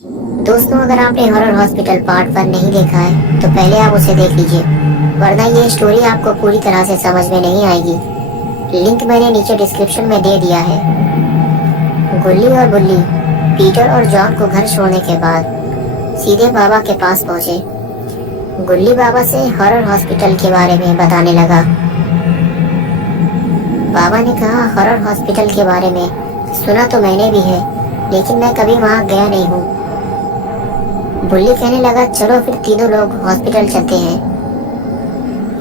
दोस्तों, अगर आपने हॉरर हॉस्पिटल पार्ट 1 नहीं देखा है तो पहले आप उसे देख लीजिए, वरना ये स्टोरी आपको पूरी तरह से समझ में नहीं आएगी। लिंक मैंने नीचे डिस्क्रिप्शन में दे दिया है। गुल्ली और बुल्ली पीटर और जॉन को घर छोड़ने के बाद सीधे बाबा के पास पहुंचे। गुल्ली बाबा से हॉरर हॉस्पिटल के बारे में बताने लगा। बाबा ने कहा, हॉरर हॉस्पिटल के बारे में सुना तो मैंने भी है, लेकिन मैं कभी वहां गया नहीं हूँ। बुल्ली कहने लगा, चलो फिर तीनों लोग हॉस्पिटल चलते हैं।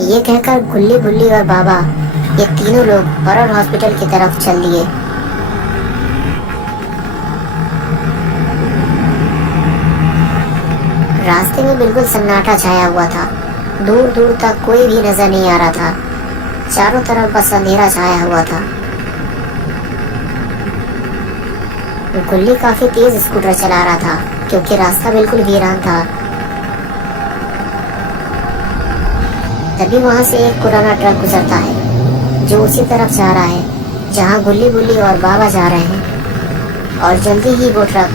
ये कहकर गुल्ली, बुल्ली और बाबा ये तीनों लोग हॉरर हॉस्पिटल की तरफ चल दिए। रास्ते में बिल्कुल सन्नाटा छाया हुआ था। दूर दूर तक कोई भी नजर नहीं आ रहा था। चारों तरफ बस अंधेरा छाया हुआ था। गुल्ली काफी तेज स्कूटर चला रहा था क्योंकि रास्ता बिल्कुल वीरान था। तभी वहां से एक पुराना ट्रक गुजरता है जो उसी तरफ जा रहा है जहां गुल्ली, बुल्ली और बाबा जा रहे हैं। और जल्दी ही वो ट्रक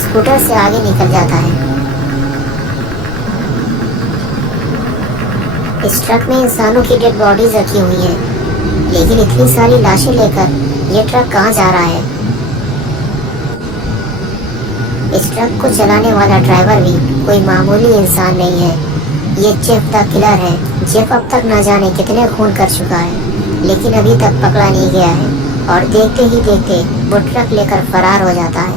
स्कूटर से आगे निकल जाता है। इस ट्रक में इंसानों की डेड बॉडीज रखी हुई हैं, लेकिन इतनी सारी लाशें लेकर ये ट्रक कहाँ जा रहा है? इस ट्रक को चलाने वाला ड्राइवर भी कोई मामूली इंसान नहीं है। ये जेफ द किलर है। जेफ अब तक न जाने कितने खून कर चुका है, लेकिन अभी तक पकड़ा नहीं गया है। और देखते ही देखते वो ट्रक लेकर फरार हो जाता है।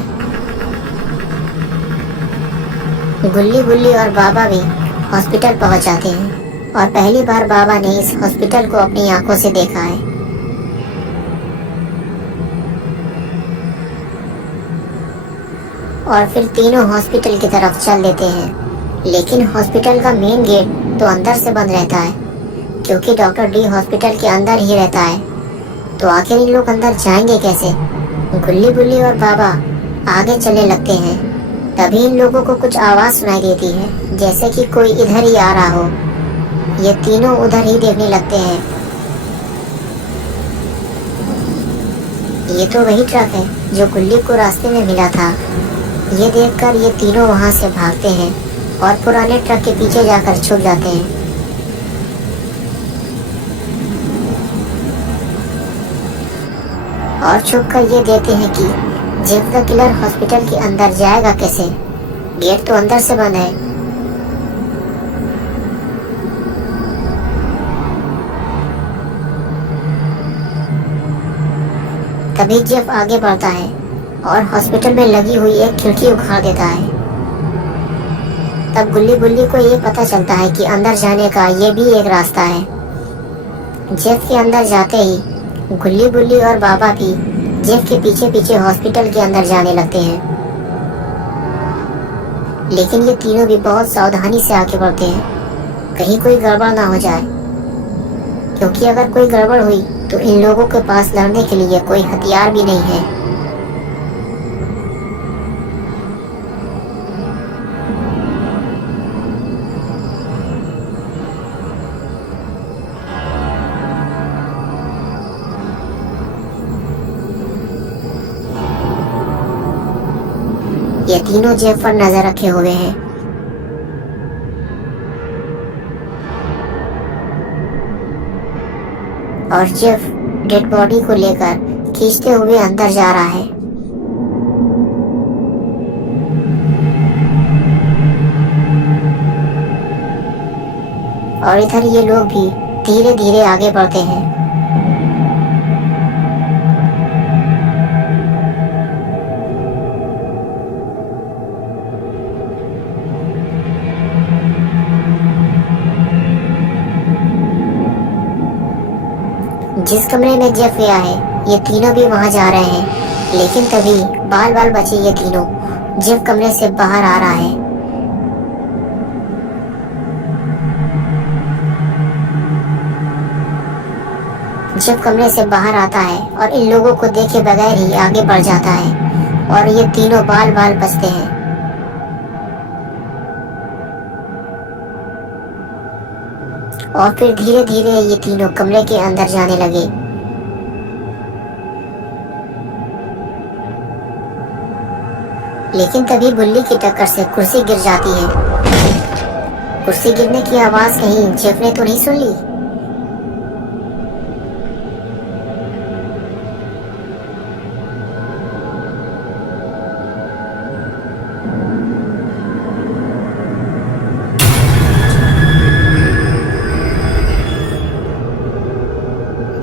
गुल्ली, बुल्ली और बाबा भी हॉस्पिटल पहुंच जाते हैं और पहली बार बाबा ने इस हॉस्पिटल को अपनी आंखों से देखा है। और फिर तीनों हॉस्पिटल की तरफ चल देते हैं, लेकिन हॉस्पिटल का मेन गेट तो अंदर से बंद रहता है क्योंकि डॉक्टर डी हॉस्पिटल के अंदर ही रहता है। तो आखिर इन लोग अंदर जाएंगे कैसे? गुल्ली, बुल्ली और बाबा आगे चलने लगते हैं। तभी इन लोगों को कुछ आवाज सुनाई देती है, जैसे कि कोई इधर ही आ रहा हो। ये तीनों उधर ही देखने लगते हैं। ये तो वही ट्रक है जो गुल्ली को रास्ते में मिला था। ये देखकर ये तीनों वहां से भागते हैं और पुराने ट्रक के पीछे जाकर छुप जाते हैं। और छुपकर ये देखते हैं कि जेफ द किलर हॉस्पिटल के अंदर जाएगा कैसे? गेट तो अंदर से बंद है। तभी जेफ आगे बढ़ता है और हॉस्पिटल में लगी हुई एक खिड़की उखाड़ देता है। तब गुल्ली, बुल्ली को ये पता चलता है कि अंदर जाने का ये भी एक रास्ता है। जेफ के अंदर जाते ही गुल्ली, बुल्ली और बाबा भी जेफ के पीछे पीछे हॉस्पिटल के अंदर जाने लगते हैं। लेकिन ये तीनों भी बहुत सावधानी से आगे बढ़ते हैं, कहीं कोई गड़बड़ ना हो जाए, क्योंकि अगर कोई गड़बड़ हुई तो इन लोगों के पास लड़ने के लिए कोई हथियार भी नहीं है। ये तीनों जेफ पर नजर रखे हुए हैं। और जेफ डेड बॉडी को लेकर खींचते हुए अंदर जा रहा है। और इधर ये लोग भी धीरे धीरे आगे बढ़ते हैं। जिस कमरे में जेफ गया है ये तीनों भी वहां जा रहे हैं, लेकिन तभी बाल बाल बचे ये तीनों जेफ कमरे से बाहर आ रहा है। जेफ कमरे से बाहर आता है और इन लोगों को देखे बगैर ही आगे बढ़ जाता है और ये तीनों बाल बाल बचते हैं। और फिर धीरे धीरे ये तीनों कमरे के अंदर जाने लगे। लेकिन तभी बुल्ली की टक्कर से कुर्सी गिर जाती है। कुर्सी गिरने की आवाज कहीं जेफ ने तो नहीं सुन ली?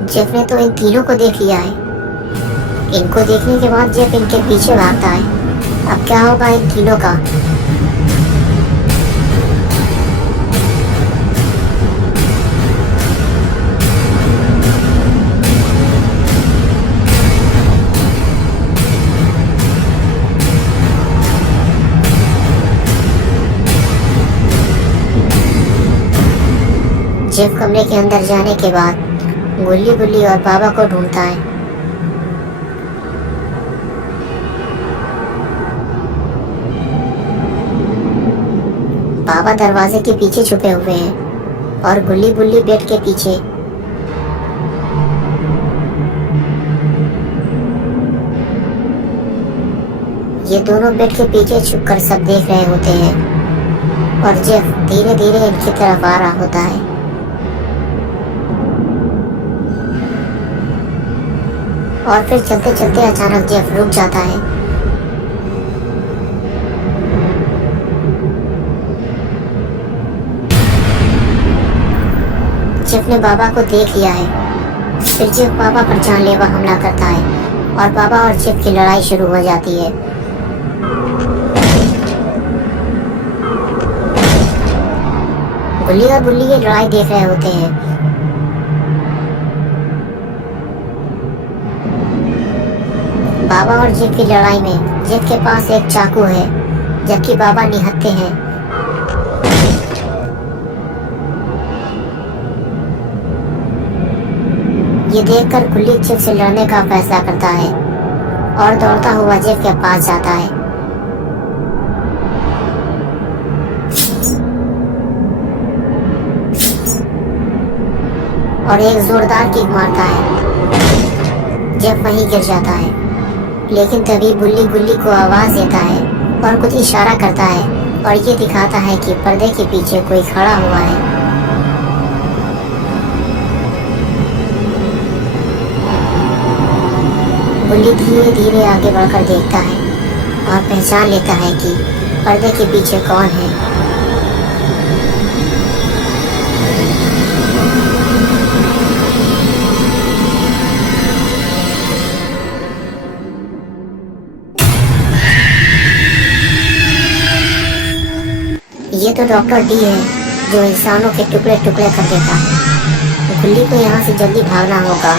जेफ ने तो इन तीनों को देख लिया है। इनको देखने के बाद जेफ इनके पीछे भागता है। अब क्या होगा इन तीनों का? जेफ कमरे के अंदर जाने के बाद गुल्ली गुल्ली और बाबा को ढूंढता है। बाबा दरवाजे के पीछे छुपे हुए हैं और गुल्ली गुल्ली बेड के पीछे। ये दोनों बेड के पीछे छुपकर सब देख रहे होते हैं और जेफ धीरे धीरे इनकी तरफ आ रहा होता है। और फिर चलते चलते अचानक जेफ रुक जाता है। जेफ ने बाबा को देख लिया है। फिर जेफ बाबा पर जानलेवा हमला करता है और बाबा और जेफ की लड़ाई शुरू हो जाती है। गुल्ली और बुल्ली ये लड़ाई देख रहे होते हैं। बाबा और जेफ की लड़ाई में जेफ के पास एक चाकू है जबकि बाबा निहत्थे हैं। ये देखकर गुल्ली जेफ से लड़ने का फैसला करता है और दौड़ता हुआ जेफ के पास जाता है। और एक जोरदार किक मारता है। जेफ वहीं गिर जाता है। लेकिन तभी बुल्ली गुल्ली को आवाज देता है और कुछ इशारा करता है और ये दिखाता है कि पर्दे के पीछे कोई खड़ा हुआ है। बुल्ली धीरे धीरे आगे बढ़कर देखता है और पहचान लेता है कि पर्दे के पीछे कौन है। ये तो डॉक्टर डी है जो इंसानों के टुकड़े टुकड़े कर देता है। गुल्ली को यहाँ से जल्दी भागना होगा।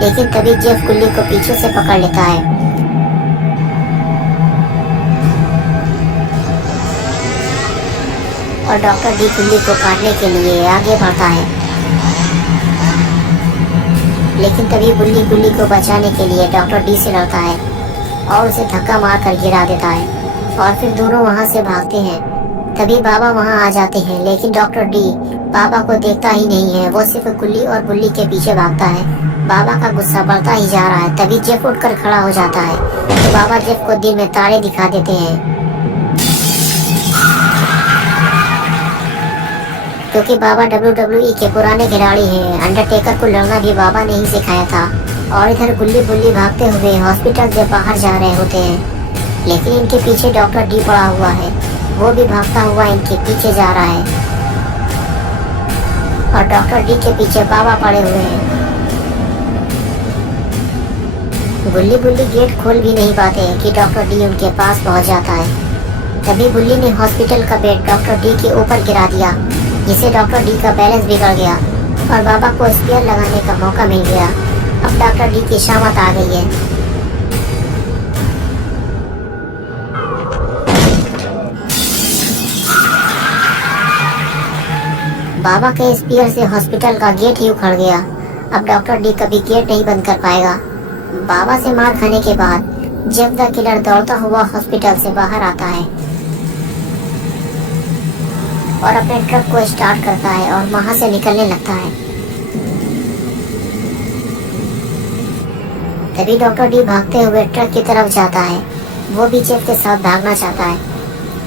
लेकिन तभी जेफ गुल्ली को पीछे से पकड़ लेता है। और डॉक्टर डी गुल्ली को काटने के लिए आगे बढ़ता है। लेकिन तभी बुल्ली गुल्ली को बचाने के लिए डॉक्टर डी से लड़ता है और उसे धक्का मारकर गिरा देता है। और फिर दोनों वहां से भागते हैं। तभी बाबा वहां आ जाते हैं लेकिन डॉक्टर डी बाबा को देखता ही नहीं है। वो सिर्फ गुल्ली और बुल्ली के पीछे भागता है। बाबा का गुस्सा बढ़ता ही जा रहा है। तभी जेफ उठकर खड़ा हो जाता है तो बाबा जेफ को दिन में तारे दिखा देते हैं। क्योंकि बाबा WWE के पुराने खिलाड़ी हैं। अंडरटेकर को लड़ना भी बाबा ने ही सिखाया था। और इधर गुल्ली बुल्ली भागते हुए हॉस्पिटल से बाहर जा रहे होते हैं। लेकिन इनके पीछे डॉक्टर डी पड़ा हुआ है। वो भी भागता हुआ इनके पीछे जा रहा है और डॉक्टर डी के पीछे बाबा पड़े हुए हैं। बुल्ली बुल्ली गेट खोल भी नहीं पाते कि डॉक्टर डी उनके पास पहुंच जाता है। तभी बुल्ली ने हॉस्पिटल का बेड डॉक्टर डी के ऊपर गिरा दिया जिससे डॉक्टर डी का बैलेंस बिगड़ गया और बाबा को स्पेयर लगाने का मौका मिल गया। अब डॉक्टर डी की शामत आ गई है। बाबा के स्पीयर से हॉस्पिटल का गेट ही उखड़ गया। अब डॉक्टर डी कभी गेट नहीं बंद कर पाएगा। बाबा से मार खाने के बाद जेफ द किलर दौड़ता हुआ हॉस्पिटल से बाहर आता है और अपने ट्रक को स्टार्ट करता है और वहां से निकलने लगता है। तभी डॉक्टर डी भागते हुए ट्रक की तरफ जाता है वो भी जेफ के साथ भागना चाहता है,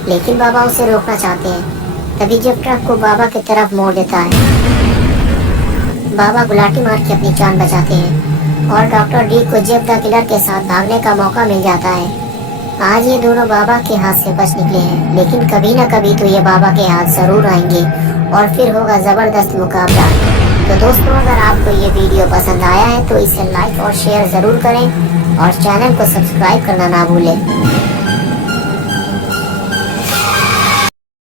लेकिन बाबा उसे रोकना चाहते हैं। तभी जेफ ट्रक को बाबा की तरफ मोड़ देता है। बाबा गुलाटी मार के अपनी जान बचाते हैं और डॉक्टर डी को जेफ द किलर के साथ भागने का मौका मिल जाता है। आज ये दोनों बाबा के हाथ से बच निकले हैं, लेकिन कभी ना कभी तो ये बाबा के हाथ जरूर आएंगे और फिर होगा जबरदस्त मुकाबला। तो दोस्तों, अगर आपको ये वीडियो पसंद आया है तो इसे लाइक और शेयर जरूर करें और चैनल को सब्सक्राइब करना ना भूलें।